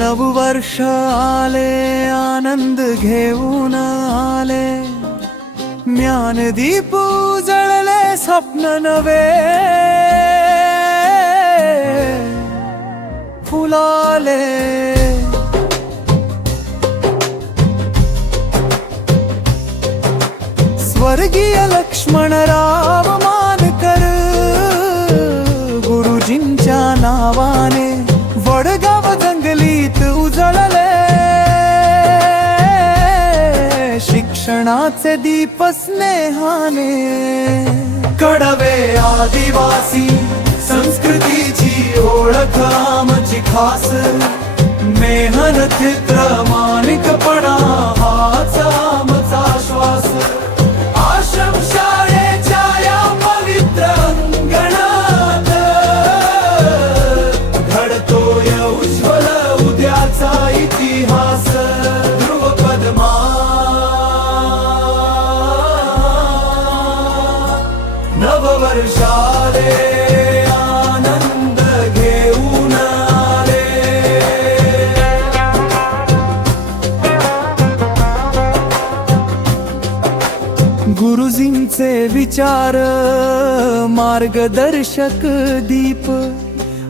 नववर्ष आले आनंद घेऊन आले, ज्ञानदीप उजळले स्वप्न नवे फुलाले। स्वर्गीय लक्ष्मण राम मानकर गुरुजींच्या नावाने वडगाव जंगलीत उजळले, शिक्षणाचे दीप स्नेहाने। कडवे आदिवासी संस्कृतीची ओळख आमची खास, मेहनतीत प्रामाणिकपणा हाच आमचा श्वास। आश्रम शाळेच्या या पवित्र अंगणात घडतोय उज्ज्वल उद्याचा इतिहास। ध्रुवपदमा नववर्षाले आनंद घेऊन आले। गुरुजींचे विचार मार्गदर्शक दीप,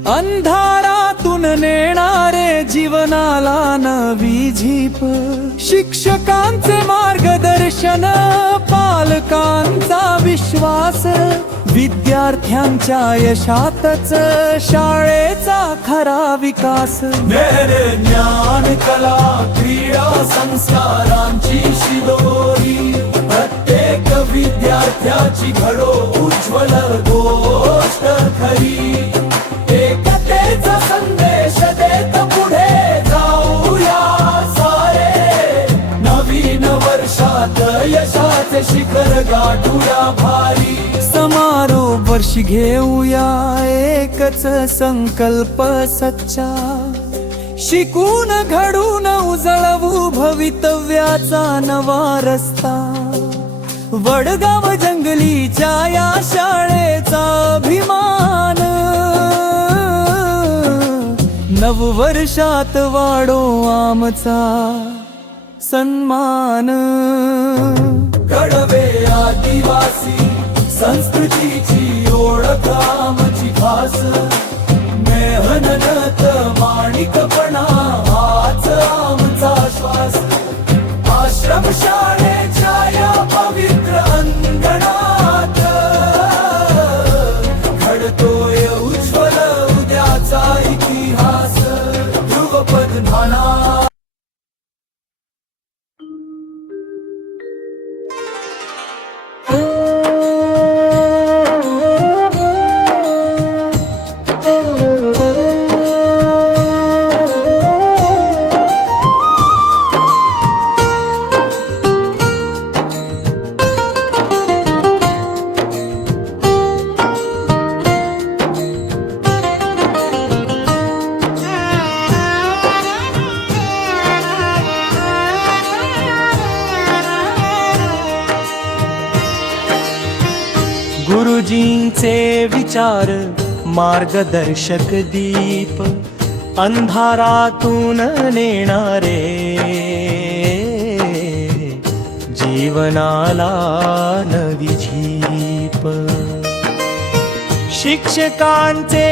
अंधारातून नेणारे जीवनाला नवी झीप। शिक्षकांचे मार्गदर्शन, पालकांचा विश्वास, विद्यार्थ्यांच्या यशातच शाळेचा खरा विकास। ज्ञान कला क्रीडा संस्कारांची शिदोरी, प्रत्येक विद्यार्थ्याची घडो उज्ज्वल गोष्ट खरी। एकतेचा संदेश देत पुढे जाऊया सारे, नवीन वर्षात यशाचे शिखर गाठूया भारी। समारोप वर्षी घेऊया एकच संकल्प सच्चा, शिकून घडून उजळवू भवितव्याचा नवा रस्ता। वडगाव जंगलीच्या या शाळेचा अभिमान, नववर्षात वाढो आमचा सन्मान। कडवे आदिवासी संस्कृतीची ओळख आमची खास, मेहनत माणिकपणा हाच आमचा श्वास। आश्रम शाळेच्या या पवित्र अंगणात घडतोय उज्ज्वल उद्याचा इतिहास। ध्रुवपद म्हणा गुरुजींचे विचार मार्गदर्शक दीप, अंधारातून नेणारे जीवनाला नवी झीप। शिक्षकांचे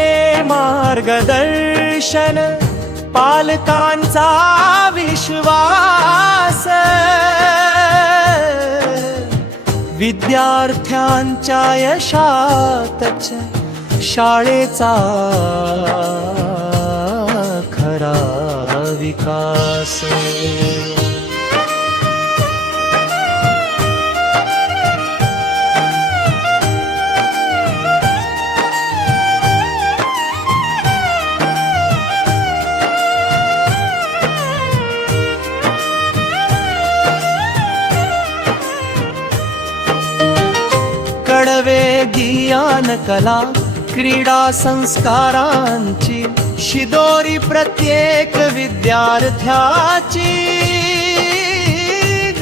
मार्गदर्शन, पालकांचा विश्वास, विद्यार्थ्यांच्या यशातच शाळेचा खरा विकास। कडवे ज्ञान कला क्रीडा संस्कारांची शिदोरी, प्रत्येक विद्यार्थ्याची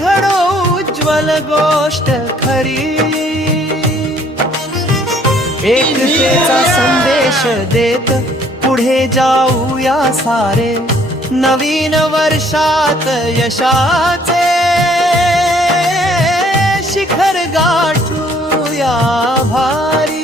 घडो उज्ज्वल गोष्ट खरी। एकतेचा संदेश देत पुढे जाऊया सारे, नवीन वर्षात यशाचे शिखर गाठूया भारी.